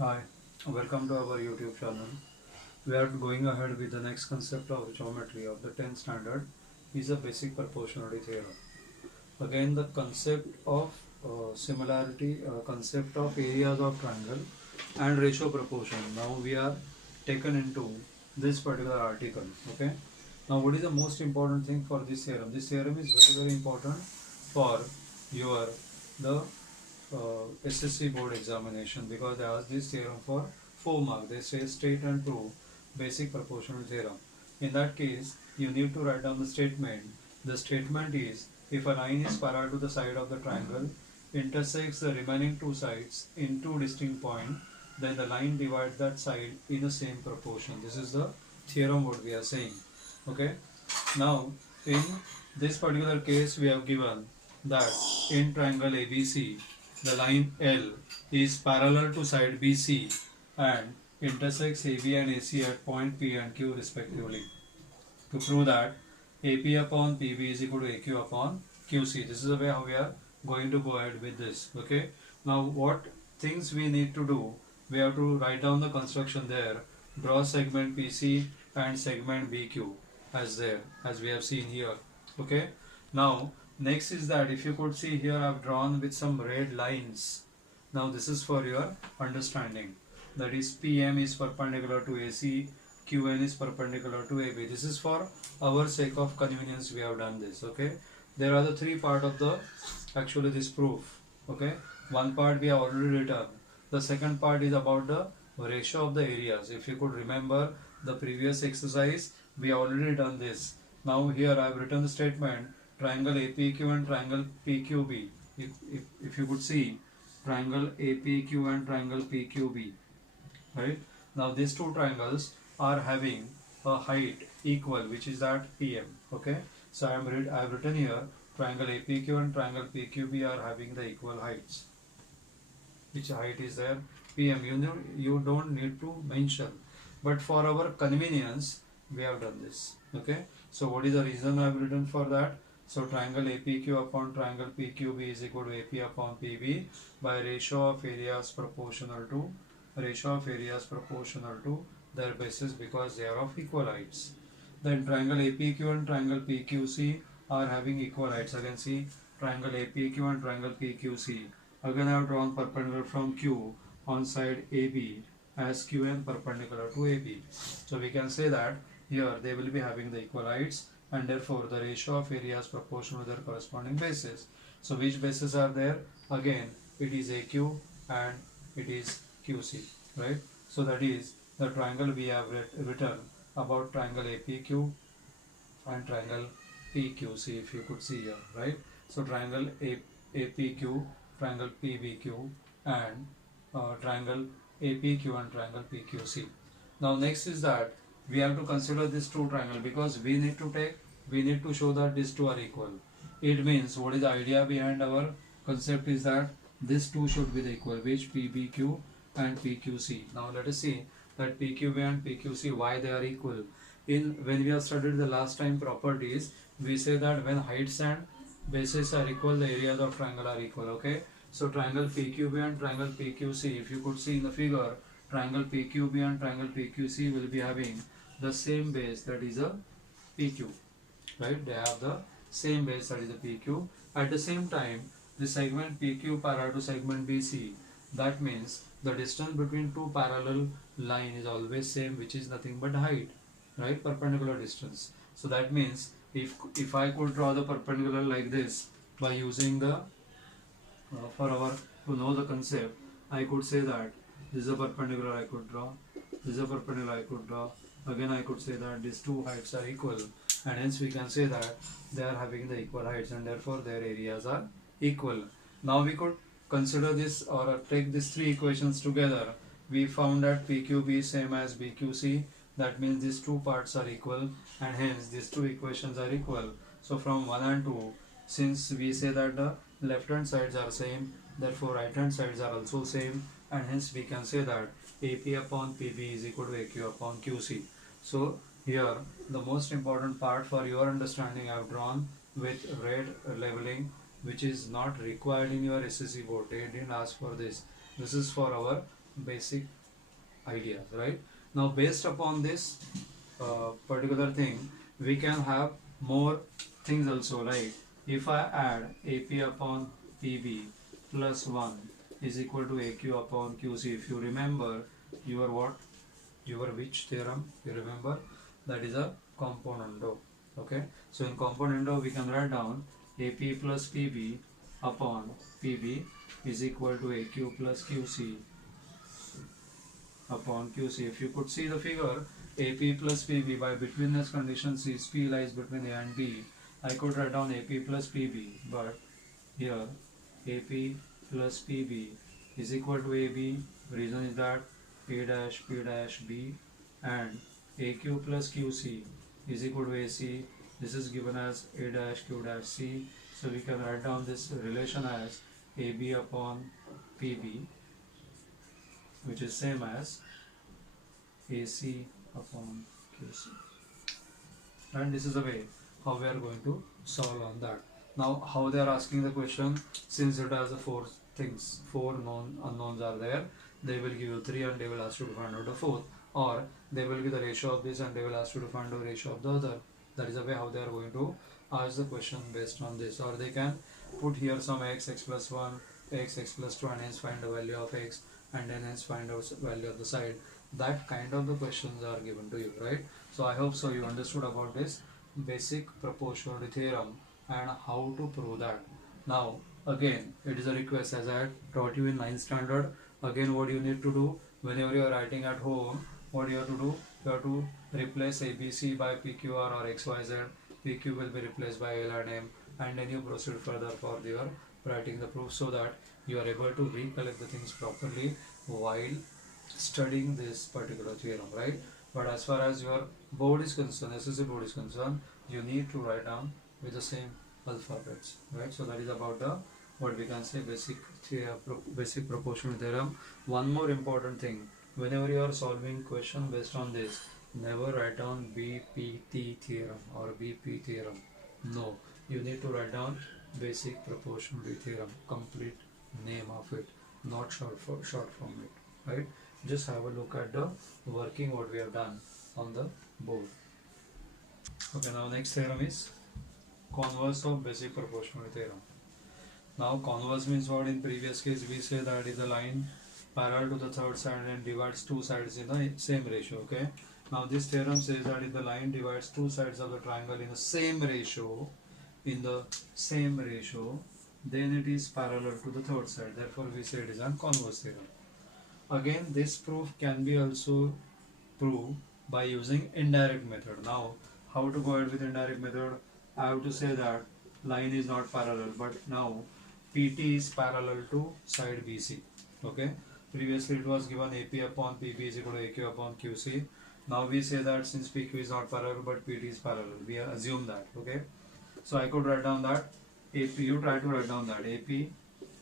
Hi, welcome to our YouTube channel. We are going ahead with the next concept of geometry of the 10th standard is a basic proportionality theorem. Again, the concept of similarity, concept of areas of triangle and ratio proportion. Now we are taken into this particular article. Okay. Now, what is the most important thing for this theorem? This theorem is very important for your the SSC board examination because they ask this theorem for 4 marks. They say state and prove basic proportional theorem. In that case, you need to write down the statement. The statement is if a line is parallel to the side of the triangle, intersects the remaining two sides in two distinct points, then the line divides that side in the same proportion. This is the theorem what we are saying. Okay. Now, in this particular case, we have given that in triangle ABC, the line L is parallel to side BC and intersects AB and AC at point P and Q respectively. To prove that AP upon PB is equal to AQ upon QC. This is the way how we are going to go ahead with this. Okay. Now what things we need to do? We have to write down the construction there. Draw segment PC and segment BQ as there as we have seen here. Okay. Now next is that if you could see here I have drawn with some red lines. Now this is for your understanding. That is PM is perpendicular to AC, QN is perpendicular to AB. This is for our sake of convenience we have done this. Okay. There are the three part of the actually this proof. Okay. One part we have already written. The second part is about the ratio of the areas. If you could remember the previous exercise, we have already done this. Now here I have written the statement triangle APQ and triangle PQB. If you could see triangle APQ and triangle PQB, right? Now these two triangles are having a height equal, which is that PM. Okay, so I have written here triangle APQ and triangle PQB are having the equal heights. Which height is there? PM. You don't need to mention, but for our convenience we have done this. Okay, so what is the reason I have written for that? So triangle APQ upon triangle PQB is equal to AP upon PB by ratio of areas proportional to their bases because they are of equal heights. Then triangle APQ and triangle PQC are having equal heights. Again see triangle APQ and triangle PQC. Again I have drawn perpendicular from Q on side AB as QN perpendicular to AB. So we can say that here they will be having the equal heights and therefore the ratio of areas proportional to their corresponding bases. So which bases are there? Again it is AQ and it is QC, right? So that is the triangle we have written about triangle APQ and triangle PQC, if you could see here, right? So triangle APQ, triangle PBQ and triangle APQ and triangle PQC. Now next is that we have to consider this two triangle because we need to show that these two are equal. It means what is the idea behind our concept is that these two should be the equal, which PBQ and PQC. Now let us see that PQB and PQC why they are equal. In when we have studied the last time properties, we say that when heights and bases are equal, the areas of triangle are equal. Okay, so triangle PQB and triangle PQC, if you could see in the figure, triangle PQB and triangle PQC will be having the same base, that is a PQ, right? They have the same base, that is a PQ. At the same time, the segment PQ parallel to segment BC, that means the distance between two parallel line is always same, which is nothing but height, right? Perpendicular distance. So that means if I could draw the perpendicular like this by using the for our to know the concept, I could say that this is a perpendicular I could draw, this is a perpendicular I could draw. Again I could say that these two heights are equal and hence we can say that they are having the equal heights and therefore their areas are equal. Now we could consider this or take these three equations together. We found that PQB is same as BQC. That means these two parts are equal and hence these two equations are equal. So from 1 and 2, since we say that the left hand sides are same, therefore right hand sides are also same and hence we can say that AP upon PB is equal to AQ upon QC. So here the most important part for your understanding I have drawn with red leveling, which is not required in your SSC board. They didn't ask for this. This is for our basic ideas, right? Now based upon this particular thing, we can have more things also, like if I add AP upon PB plus 1 is equal to AQ upon QC. If you remember your what, your which theorem you remember, that is a componendo. Okay, so in componendo we can write down AP plus PB upon PB is equal to AQ plus QC upon QC. If you could see the figure, AP plus PB, by betweenness condition since P lies between A and B, I could write down AP plus PB, but here AP plus PB is equal to AB. Reason is that A dash P dash B, and AQ plus QC is equal to AC. This is given as A dash Q dash C. So we can write down this relation as AB upon PB, which is same as AC upon QC. And this is the way how we are going to solve on that. Now how they are asking the question, since it has the four things, four known unknowns are there, they will give you 3 and they will ask you to find out the fourth, or they will give the ratio of this and they will ask you to find out the ratio of the other. That is the way how they are going to ask the question based on this. Or they can put here some x plus 1, x plus 2, and hence find the value of x, and then hence find out value of the side. That kind of the questions are given to you, right? So I hope so you understood about this basic proportionality theorem and how to prove that. Now again, it is a request, as I had taught you in 9th standard. Again, what you need to do whenever you are writing at home, what you have to do, you have to replace ABC by PQR or XYZ. PQ will be replaced by L and M, and then you proceed further for your writing the proof, so that you are able to recollect the things properly while studying this particular theorem, right? But as far as your board is concerned, SSC board is concerned, you need to write down with the same alphabets, right? So that is about the, what we can say, basic proportional theorem. One more important thing, whenever you are solving question based on this, never write down BPT theorem or BP theorem. No, you need to write down basic proportionality theorem, complete name of it, not short form it, right? Just have a look at the working what we have done on the board. Okay, now next theorem is converse of basic proportionality theorem. Now converse means what? In previous case we say that is a line parallel to the third side and divides two sides in the same ratio. Okay, now this theorem says that if the line divides two sides of the triangle in the same ratio, then it is parallel to the third side. Therefore we say it is a converse theorem. Again, this proof can be also proved by using indirect method. Now how to go ahead with indirect method? I have to say that line is not parallel, but now PT is parallel to side BC. Okay, previously it was given AP upon PB is equal to AQ upon QC. Now we say that since PQ is not parallel but PT is parallel, we assume that. Okay, so I could write down that AP, you try to write down that AP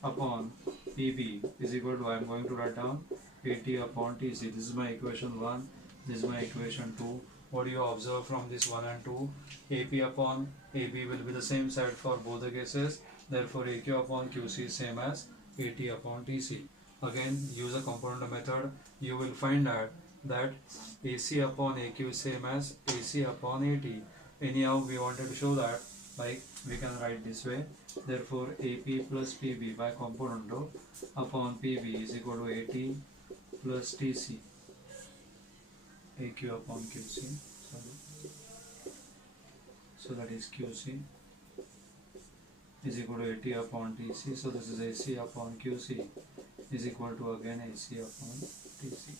upon PB is equal to, I am going to write down AT upon TC. This is my equation 1, this is my equation 2. What do you observe from this 1 and 2? AP upon AB will be the same side for both the cases. Therefore AQ upon QC is same as AT upon TC. Again, use a component method. You will find out that AC upon AQ is same as AC upon AT. Anyhow, we wanted to show that, like we can write this way. Therefore AP plus PB by componendo upon PB is equal to AT plus TC. AQ upon QC. So that is QC is equal to AT upon TC. So this is AC upon QC is equal to again AC upon TC.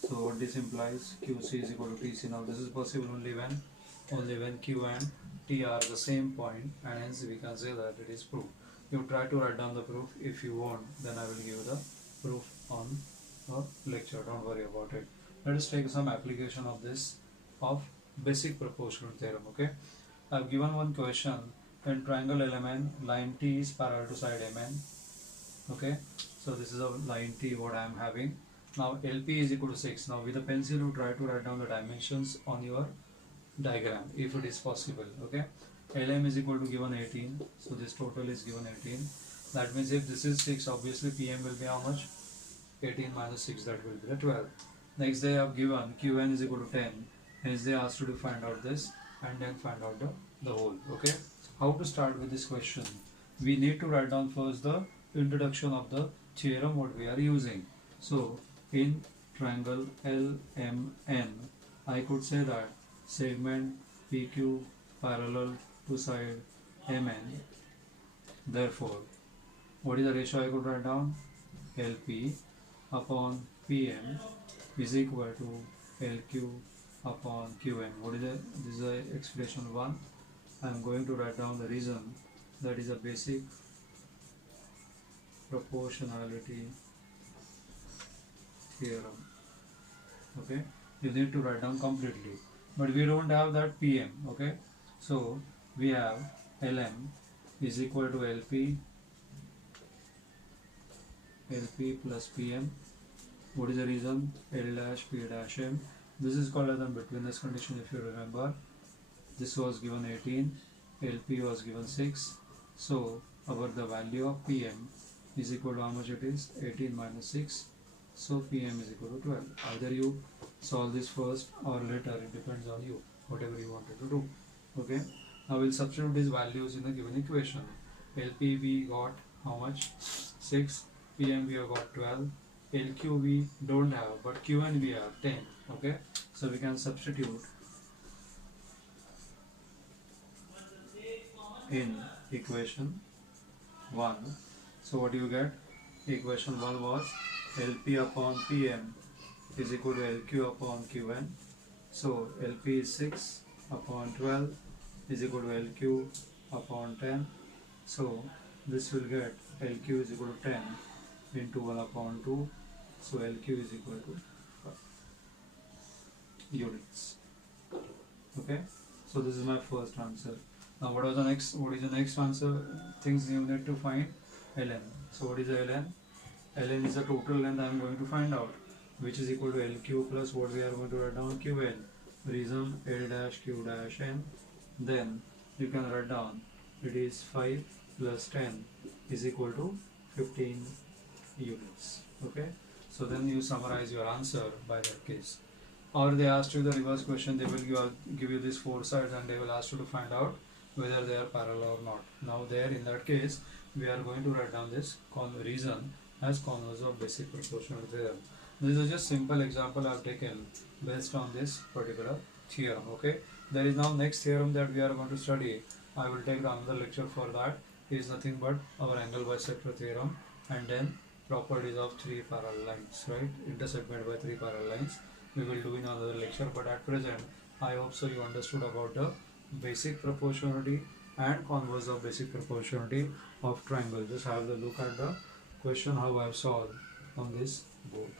So what this implies, QC is equal to TC. Now this is possible only when Q and T are the same point, and hence we can say that it is proved. You try to write down the proof. If you want, then I will give you the proof on a lecture. Don't worry about it. Let us take some application of this of basic proportional theorem. Okay, I have given one question. In triangle LMN, line T is parallel to side MN. Okay, so this is a line T what I am having. Now LP is equal to 6. Now with a pencil you try to write down the dimensions on your diagram if it is possible. Okay, LM is equal to given 18, so this total is given 18. That means if this is 6, obviously PM will be how much? 18 minus 6, that will be the 12. Next they have given Qn is equal to 10. Hence they asked you to find out this and then find out the whole. Okay. How to start with this question? We need to write down first the introduction of the theorem what we are using. So in triangle LMN, I could say that segment PQ parallel to side MN. Therefore, what is the ratio I could write down? LP upon PM is equal to LQ upon QN. What is it? This is the expression 1. I am going to write down the reason, that is a basic proportionality theorem. Okay, you need to write down completely, but we don't have that PM. Okay, so we have LM is equal to LP plus PM. What is the reason? L dash P dash M. This is called as a betweenness condition. If you remember, this was given 18, LP was given 6. So our the value of PM is equal to how much it is? 18 minus 6. So PM is equal to 12. Either you solve this first or later, it depends on you, whatever you wanted to do. Okay. Now we'll substitute these values in the given equation. LP we got how much? 6. PM we have got 12. LQ we don't have, but QN we have 10. Okay. So we can substitute in equation 1. So what do you get? Equation 1 was LP upon PM is equal to LQ upon QN. So LP is 6 upon 12 is equal to LQ upon 10. So this will get LQ is equal to 10 into 1 upon 2. So LQ is equal to units. Okay. So this is my first answer. Now what is the next answer? Things you need to find. Ln. So what is the Ln? Ln is the total length I am going to find out, which is equal to LQ plus what we are going to write down, QL. Reason L dash Q dash N. Then you can write down it is 5 plus 10 is equal to 15 units. Okay. So then you summarize your answer by that case. Or they asked you the reverse question, they will give you these 4 sides and they will ask you to find out whether they are parallel or not. Now there in that case, we are going to write down this reason as converse of basic proportional theorem. This is just simple example I have taken based on this particular theorem. Okay. There is now next theorem that we are going to study. I will take another lecture for that. It is nothing but our angle bisector theorem and then properties of 3 parallel lines, right? Intersegment by 3 parallel lines. We will do in another lecture, but at present I hope so you understood about the basic proportionality and converse of basic proportionality of triangle. Just have a look at the question how I have solved on this board.